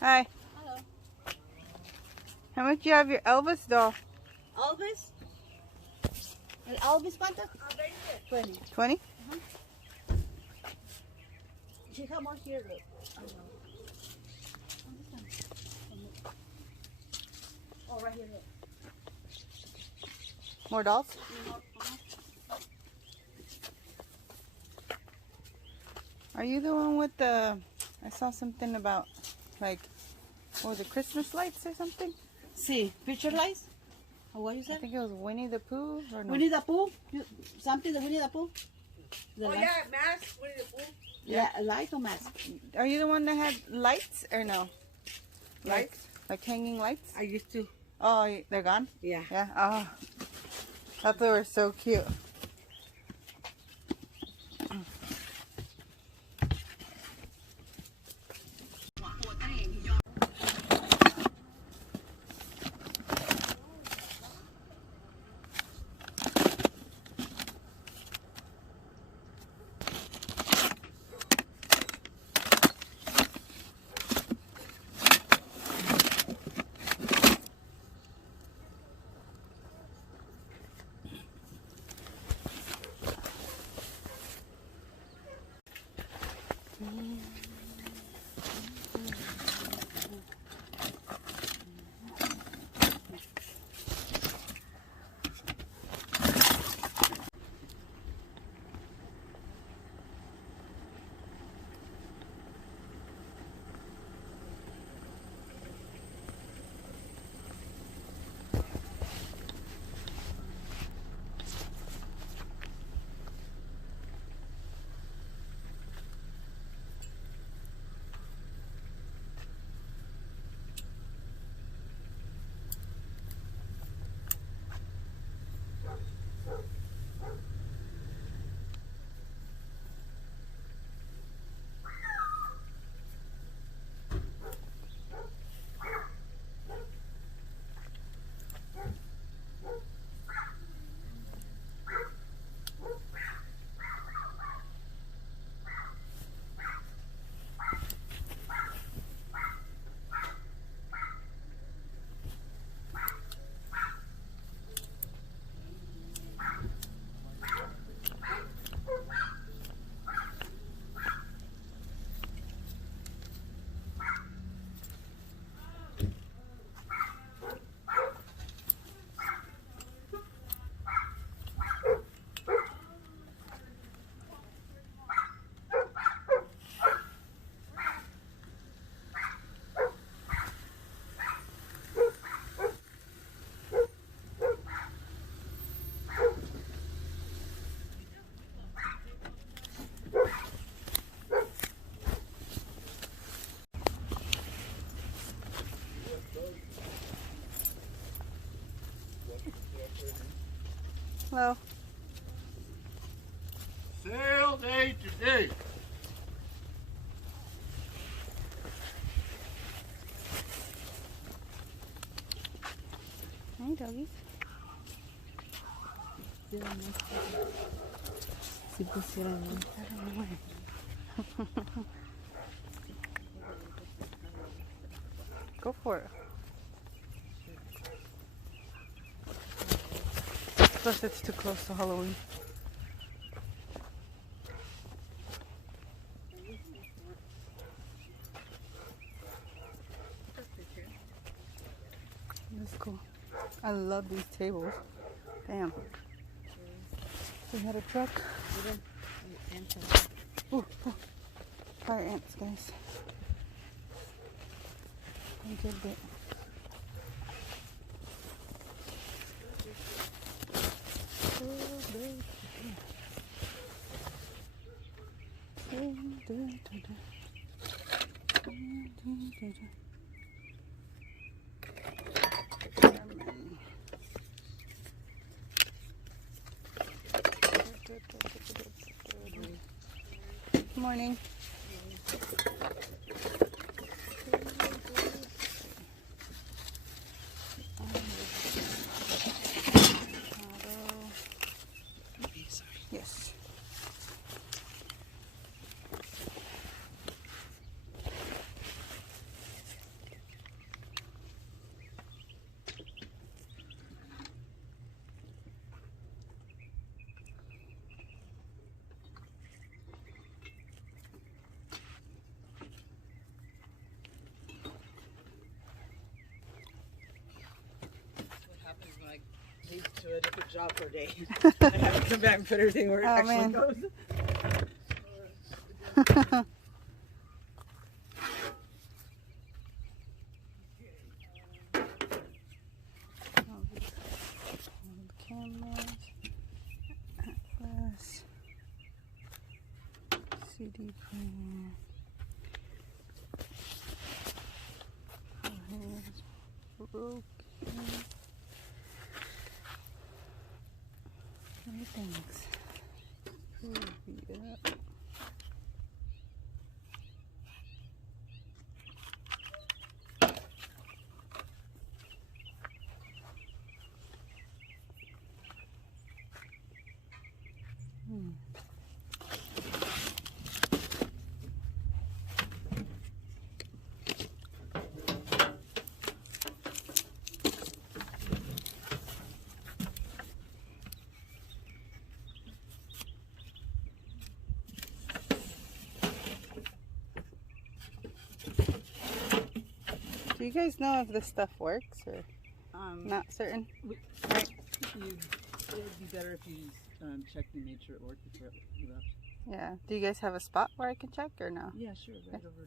Hi. Hello. How much you have your Elvis doll? Elvis? ¿El Elvis cuánto? 20. 20? She have more here. Look. Oh, right here. Look. More dolls? Are you the one with the... I saw something about, like, what was it, Christmas lights or something? Sí, picture lights? Or what you I said? think it was Winnie the Pooh, or no? Winnie the Pooh? Something that Winnie the Pooh? The light? Yeah, mask, Winnie the Pooh. Yeah, a light or mask? Are you the one that had lights, or no? Lights? Like hanging lights? I used to. Oh, they're gone? Yeah. Yeah? Oh. I thought they were so cute. Hello. Sale day today. Hey, doggies. Si pusieran Go for it. Plus, it's too close to Halloween. That's cool. I love these tables. Damn. We had a truck. Ooh, ooh. Fire ants, guys. A good bit. Good morning. Yes. to a different job for a day. I have to come back and put everything where it Oh, actually man. goes. Cameras, Atlas, CD player. Oh, here's broken. Everything's pretty beat up. Do you guys know if this stuff works or not certain? It would be better if you checked and made sure it worked before you left. Yeah. Do you guys have a spot where I can check or no? Yeah, sure. Right over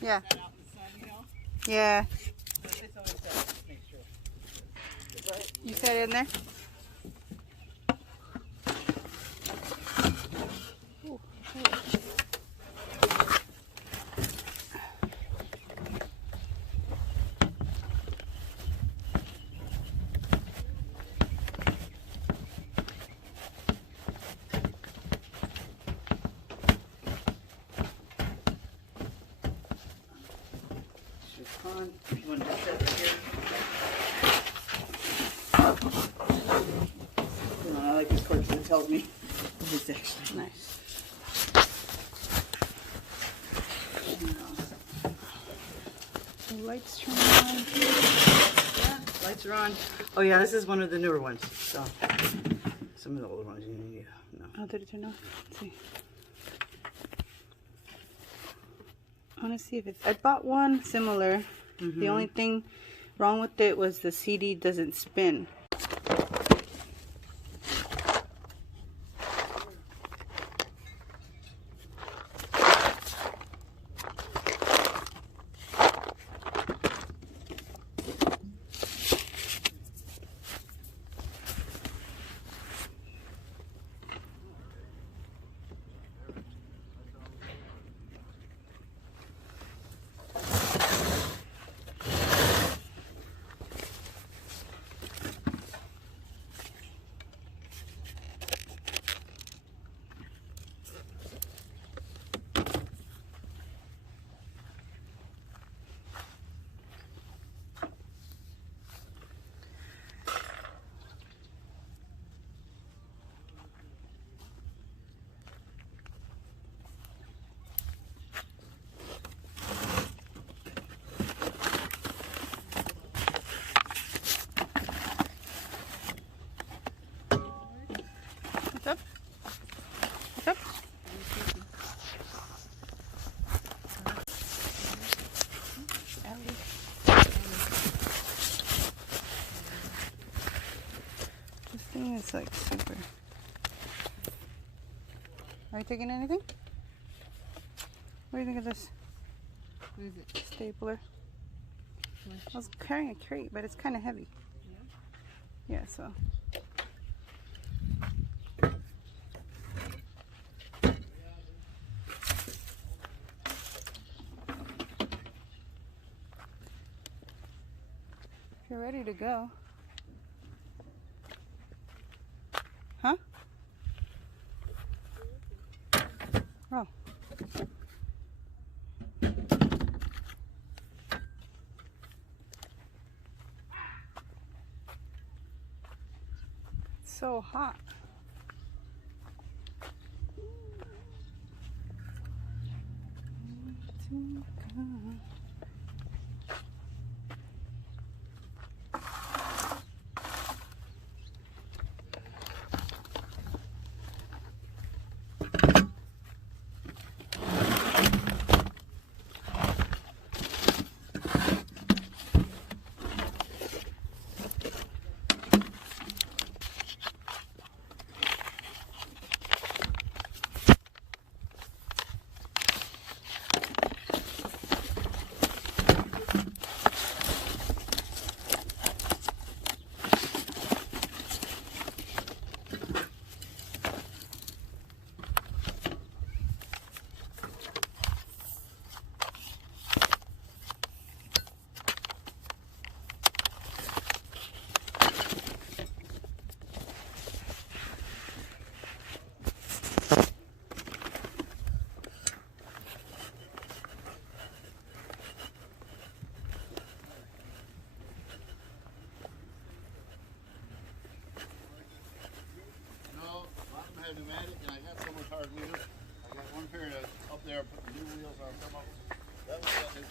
Yeah. out in the sun, you know? Yeah. It's always better to make sure. You set it in there? Ooh, On. You want to set it here? I like this cord because it tells me it's actually nice. The lights turn on. Yeah, lights are on. Oh yeah, this is one of the newer ones. So some of the older ones, yeah, no. Oh, did it turn on? Let's see. I want to see if it's. I bought one similar. The only thing wrong with it was the CD doesn't spin. What's up? What's up? This thing is like super. Are you taking anything? What do you think of this? What is it? Stapler. I was carrying a crate, but it's kind of heavy. Yeah, so. If you're ready to go. Huh? Oh. It's so hot.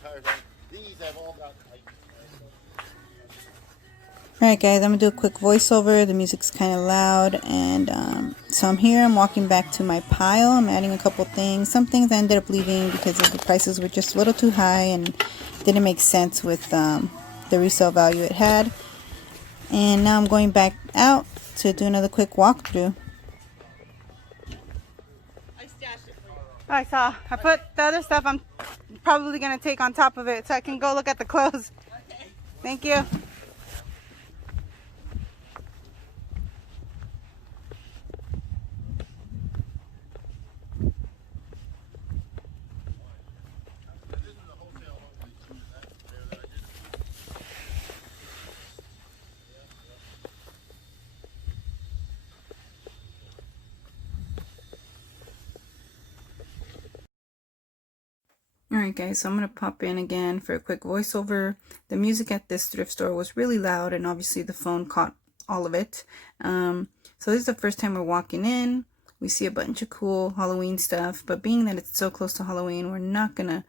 entire thing. These have all got like. Alright guys, I'm going to do a quick voiceover. The music's kind of loud, and so I'm here. I'm walking back to my pile. I'm adding a couple things. Some things I ended up leaving because the prices were just a little too high and didn't make sense with the resale value it had. And now I'm going back out to do another quick walkthrough. I stashed it for you. I saw. I put the other stuff I'm probably going to take on top of it so I can go look at the clothes. Okay. Thank you. Alright guys, so I'm going to pop in again for a quick voiceover. The music at this thrift store was really loud, and obviously the phone caught all of it. So this is the first time we're walking in. We see a bunch of cool Halloween stuff, but being that it's so close to Halloween, we're not going to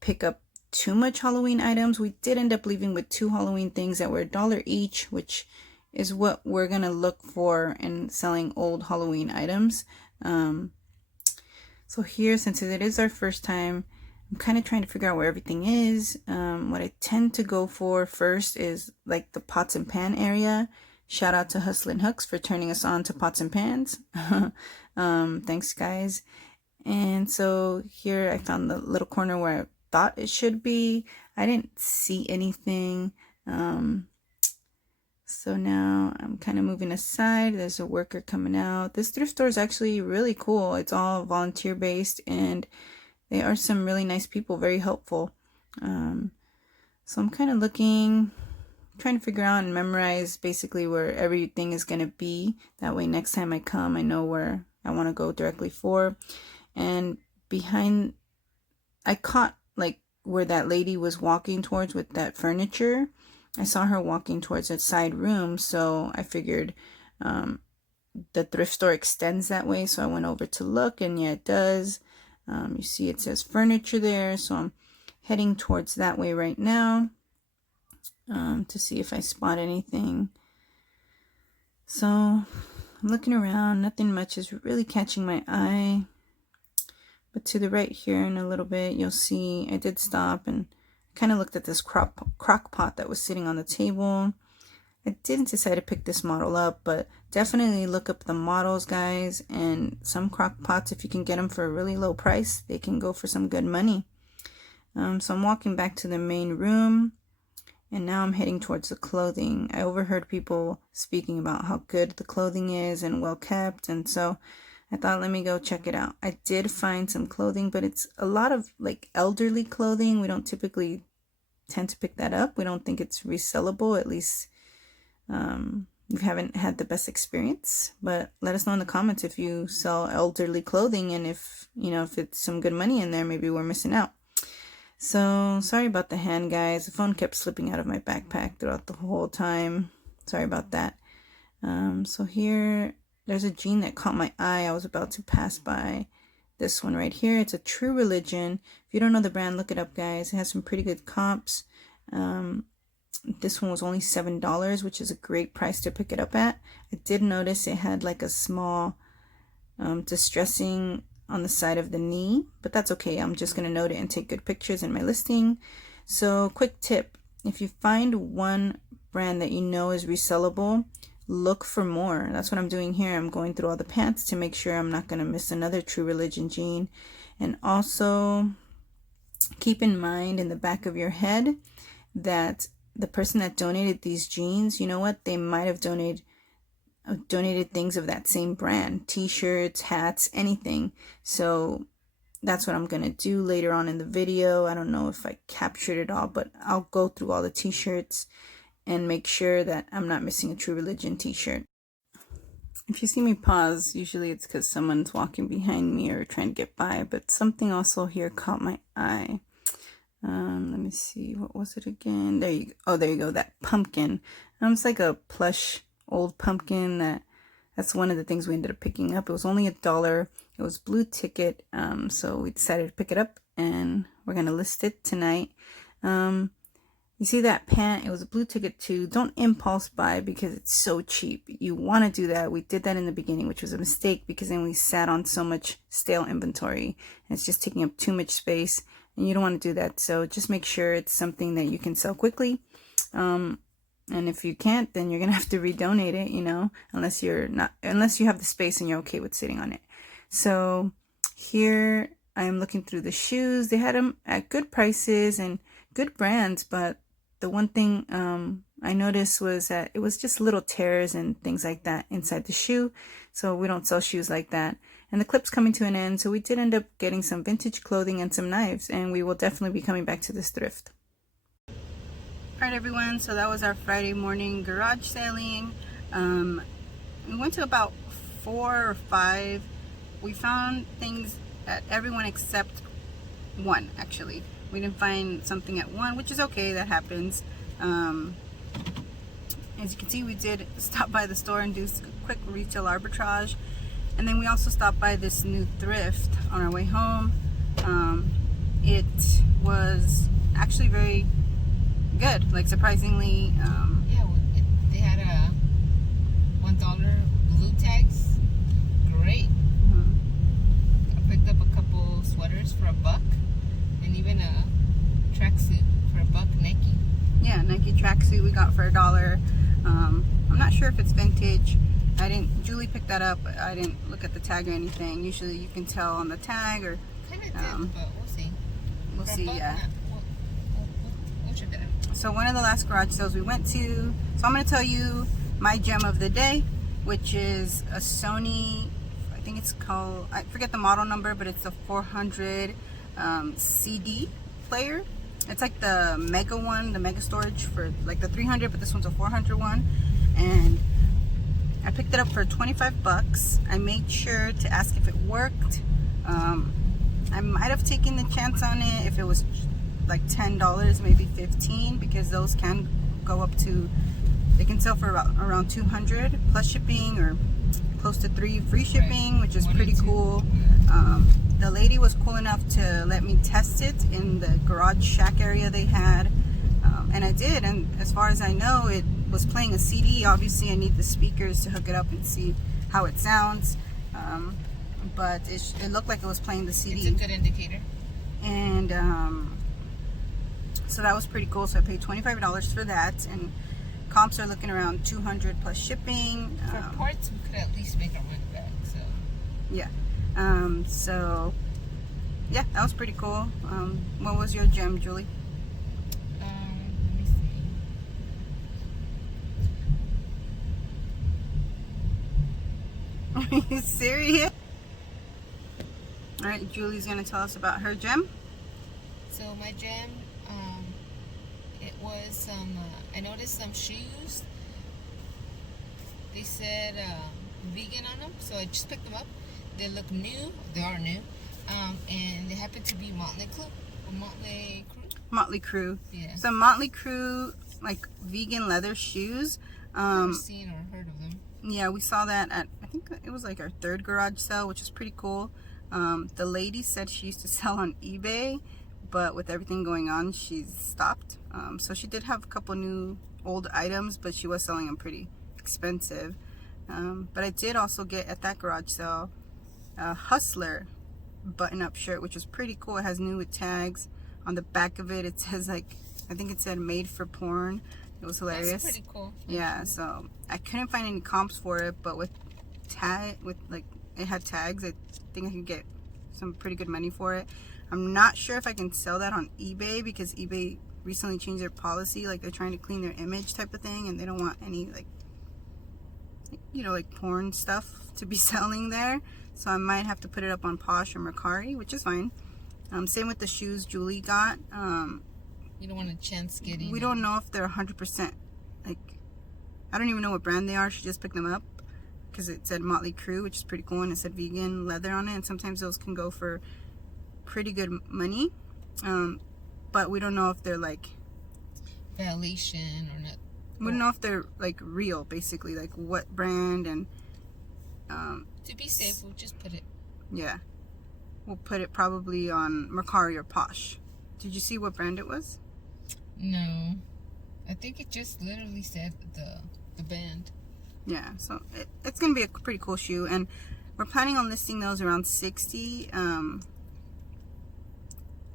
pick up too much Halloween items. We did end up leaving with 2 Halloween things that were $1 each, which is what we're going to look for in selling old Halloween items. So here, since it is our first time, I'm kind of trying to figure out where everything is. What I tend to go for first is like the pots and pan area. Shout out to Hustlin' Hooks for turning us on to pots and pans. Thanks guys. And so here I found the little corner where I thought it should be. I didn't see anything. So now I'm kind of moving aside. There's a worker coming out. This thrift store is actually really cool. It's all volunteer based, and they are some really nice people, very helpful. So I'm kind of looking, trying to figure out and memorize basically where everything is going to be. That way next time I come, I know where I want to go directly for. And behind, I caught like where that lady was walking towards with that furniture. I saw her walking towards a side room, so I figured the thrift store extends that way. So I went over to look, and yeah, it does. You see it says furniture there, so I'm heading towards that way right now to see if I spot anything. So I'm looking around. Nothing much is really catching my eye, but to the right here in a little bit you'll see I did stop and kind of looked at this crock pot that was sitting on the table. I didn't decide to pick this model up, but definitely look up the models, guys. And some crock pots, if you can get them for a really low price, they can go for some good money. So I'm walking back to the main room, and now I'm heading towards the clothing. I overheard people speaking about how good the clothing is and well kept, and so I thought, let me go check it out. I did find some clothing, but it's a lot of like elderly clothing. We don't typically tend to pick that up. We don't think it's resellable, at least we haven't had the best experience. But let us know in the comments if you sell elderly clothing, and if if it's some good money in there, maybe we're missing out. So sorry about the hand, guys. The phone kept slipping out of my backpack throughout the whole time. Sorry about that. So here there's a jean that caught my eye. I was about to pass by this one right here. It's a True Religion. If you don't know the brand, look it up, guys. It has some pretty good comps. This one was only $7, which is a great price to pick it up at. I did notice it had like a small distressing on the side of the knee, but that's okay. I'm just going to note it and take good pictures in my listing. So quick tip, if you find one brand that you know is resellable, look for more. That's what I'm doing here. I'm going through all the pants to make sure I'm not going to miss another True Religion jean. And also keep in mind in the back of your head that the person that donated these jeans, you know what, they might have donated things of that same brand, t-shirts, hats, anything. So that's what I'm gonna do later on in the video. I don't know if I captured it all, but I'll go through all the t-shirts and make sure that I'm not missing a True Religion t-shirt. If you see me pause, usually it's because someone's walking behind me or trying to get by, but something also here caught my eye. Let me see, what was it again? There you go. Oh, there you go, that pumpkin. It's like a plush old pumpkin. That's one of the things we ended up picking up. It was only $1. It was blue ticket, so we decided to pick it up, and We're gonna list it tonight. You see that pant? It was a blue ticket too. Don't impulse buy because it's so cheap. You want to do that. We did that in the beginning, which was a mistake because then we sat on so much stale inventory and it's just taking up too much space, and you don't want to do that. So just make sure it's something that you can sell quickly. And if you can't, then you're gonna have to redonate it, you know, unless you have the space and you're okay with sitting on it. So here I am looking through the shoes. They had them at good prices and good brands, but the one thing I noticed was that it was just little tears and things like that inside the shoe. So we don't sell shoes like that. And the clip's coming to an end, so we did end up getting some vintage clothing and some knives, and we will definitely be coming back to this thrift. Alright everyone, so that was our Friday morning garage sailing. We went to about 4 or 5. We found things at everyone except one, actually. We didn't find something at one, which is okay, that happens. As you can see, we did stop by the store and do a quick retail arbitrage. And then we also stopped by this new thrift on our way home. It was actually very good, like surprisingly. Yeah, they had a $1 blue tags. Great. I picked up a couple sweaters for $1. And even a tracksuit for $1, Nike. Yeah, Nike tracksuit we got for $1. I'm not sure if it's vintage. Julie picked that up, but I didn't look at the tag or anything. Usually you can tell on the tag, or Kind of did, but we'll see. we'll For see, $1, yeah. We'll check it out. So one of the last garage sales we went to, so I'm going to tell you my gem of the day, which is a Sony, I think it's called, I forget the model number, but it's a 400 CD player. It's like the mega one, the mega storage for like the 300, but this one's a 400 one. And I picked it up for $25. I made sure to ask if it worked. I might have taken the chance on it if it was like $10, maybe $15, because those can go up to, they can sell for about around $200 plus shipping, or close to $3 free shipping, which is pretty cool. The lady was cool enough to let me test it in the garage shack area they had, and I did, and as far as I know, it was playing a CD. Obviously I need the speakers to hook it up and see how it sounds, but it looked like it was playing the CD. It's a good indicator. And so that was pretty cool. So I paid $25 for that, and comps are looking around $200 plus shipping. For parts, we could at least make our money back. So Yeah. So yeah, that was pretty cool. What was your gem, Julie? let me see. Are you serious? All right, Julie's gonna tell us about her gem. So my gem, it was some. I noticed some shoes. They said vegan on them, so I just picked them up. They look new. They are new, and they happen to be Motley Crue. Motley Crue. Yeah. So Motley Crue, like vegan leather shoes. Never seen or heard of them. Yeah, we saw that at, I think it was like our 3rd garage sale, which is pretty cool. The lady said she used to sell on eBay, but with everything going on, she's stopped. So she did have a couple new old items, but she was selling them pretty expensive. But I did also get at that garage sale a Hustler button-up shirt, which was pretty cool. It has new tags. On the back of it, it says, like, I think it said made for porn. It was hilarious. That's pretty cool. Yeah, so I couldn't find any comps for it, but with like it had tags, I think I could get some pretty good money for it. I'm not sure if I can sell that on eBay, because eBay recently changed their policy, like they're trying to clean their image type of thing, and they don't want any, like, you know, like porn stuff to be selling there. So I might have to put it up on Posh or Mercari, which is fine. Same with the shoes Julie got. You don't want a chance getting. We don't know if they're 100%. Like, I don't even know what brand they are. She just picked them up because it said Motley Crue, which is pretty cool, and it said vegan leather on it. And sometimes those can go for pretty good money. But we don't know if they're like violation or not. We don't know if they're like real, basically, like what brand. And to be safe, we'll just put it. yeah, we'll put it probably on Mercari or Posh. Did you see what brand it was? No. I think it just literally said the band. Yeah, so it's gonna be a pretty cool shoe, and we're planning on listing those around 60, and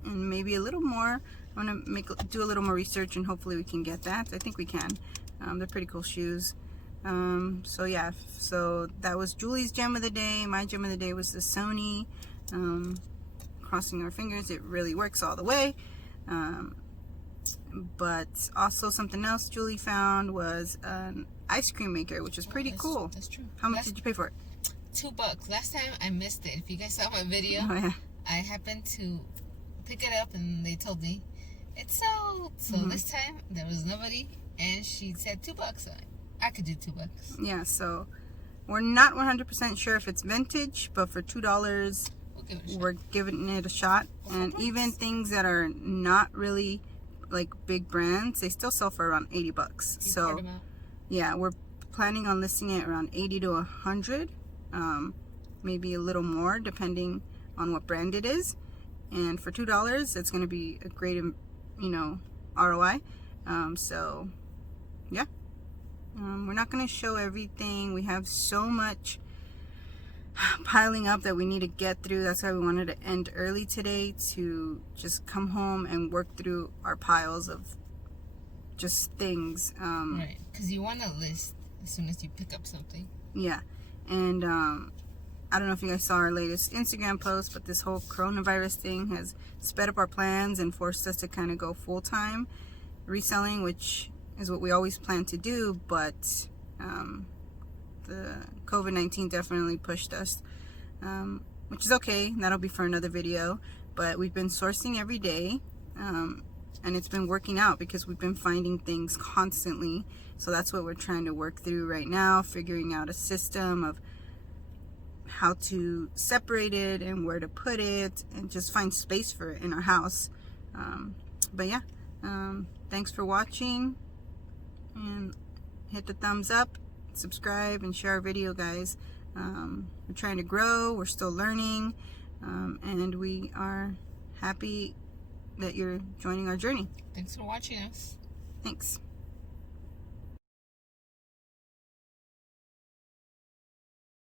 maybe a little more. I'm gonna do a little more research, and hopefully we can get that. I think we can. They're pretty cool shoes. So yeah, so that was Julie's gem of the day. My gem of the day was the Sony. Crossing our fingers, it really works all the way. But also something else Julie found was an ice cream maker, which is pretty cool. That's true. How much did you pay for it? $2. Last time I missed it. If you guys saw my video, Oh yeah. I happened to pick it up and they told me it's sold. So this time there was nobody, and she said $2. So I could do $2. Yeah, so we're not 100% sure if it's vintage, but for $2, We'll give it a shot. we're giving it a shot. And even things that are not really like big brands, they still sell for around $80. You part So them out. yeah, we're planning on listing it around 80 to 100, maybe a little more depending on what brand it is. And for $2, it's going to be a great, ROI. So yeah, we're not going to show everything. We have so much piling up that we need to get through. That's why we wanted to end early today, to just come home and work through our piles of just things. Right, because you want to list as soon as you pick up something. Yeah, and I don't know if you guys saw our latest Instagram post, but this whole coronavirus thing has sped up our plans and forced us to kind of go full-time reselling, which is what we always plan to do, but the COVID-19 definitely pushed us, which is okay. That'll be for another video. But we've been sourcing every day, and it's been working out because we've been finding things constantly. So that's what we're trying to work through right now, figuring out a system of how to separate it and where to put it, and just find space for it in our house. But yeah, thanks for watching, and hit the thumbs up, subscribe, and share our video, guys. We're trying to grow, we're still learning, and we are happy that you're joining our journey. Thanks for watching us. Thanks.